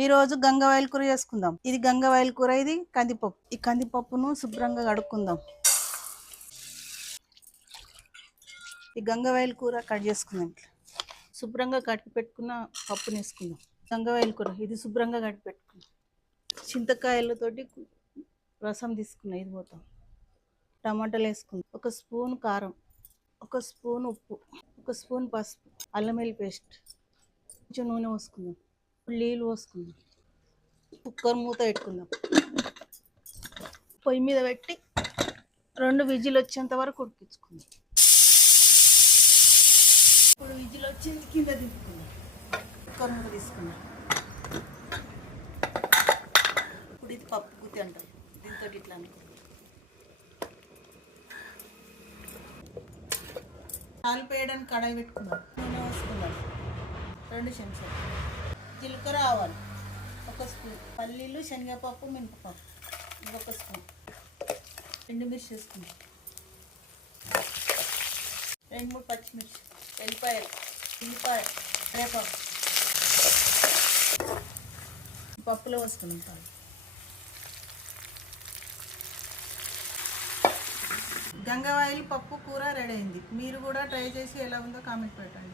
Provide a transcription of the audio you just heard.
ఈ రోజు గంగవాయల కూర చేసుకుందాం. ఇది గంగవాయల కూర, ఇది కందిపప్పు. ఈ కందిపప్పును శుభ్రంగా కడుక్కుందాం. ఈ గంగవాయల కూర కట్ చేసుకుందాం. శుభ్రంగా కట్టి పెట్టుకున్న పప్పుని వేసుకుందాం. గంగవాయల కూర ఇది శుభ్రంగా కట్టి పెట్టుకుందాం. చింతకాయలతోటి రసం తీసుకున్నాం, ఇది పోతాం. టమాటాలు వేసుకుందాం. ఒక స్పూన్ కారం, ఒక స్పూన్ ఉప్పు, ఒక స్పూన్ పసుపు, అల్లం వెల్లుల్లి పేస్ట్, కొంచెం నూనె పోసుకుందాం. నీళ్ళు పోసుకుందాం. కుక్కర్ మూత పెట్టుకుందాం. పొయ్యి మీద పెట్టి 2 విజిల్ వచ్చేంత వరకు ఉడికించుకుందాం. ఇప్పుడు విజిల్ వచ్చింది, కింద దింపుకుందాం. కుక్కర్ మూత తీసుకుందాం. ఇప్పుడు ఇది పప్పు గుత్తి అంటారు, దీంతో ఇట్లా తాలింపు వేయడానికి కడాయి పెట్టుకుందాం. నూనె వేసుకుందాం. 2 చెంచాలు జీలకర్ర, ఆవాలు, 1 స్పూన్ పల్లీలు, శనగపప్పు, మినపప్పు, 1 స్పూన్ ఎండుమిర్చి వేసుకుందాం. 2-3 పచ్చిమిర్చి, ఎల్లిపాయలు, ఉల్లిపాయ, కరివేపాకు, పప్పులో వేసుకుందాం. గంగవాయల పప్పు కూర రెడీ అయింది. మీరు కూడా ట్రై చేసి ఎలా ఉందో కామెంట్ పెట్టండి.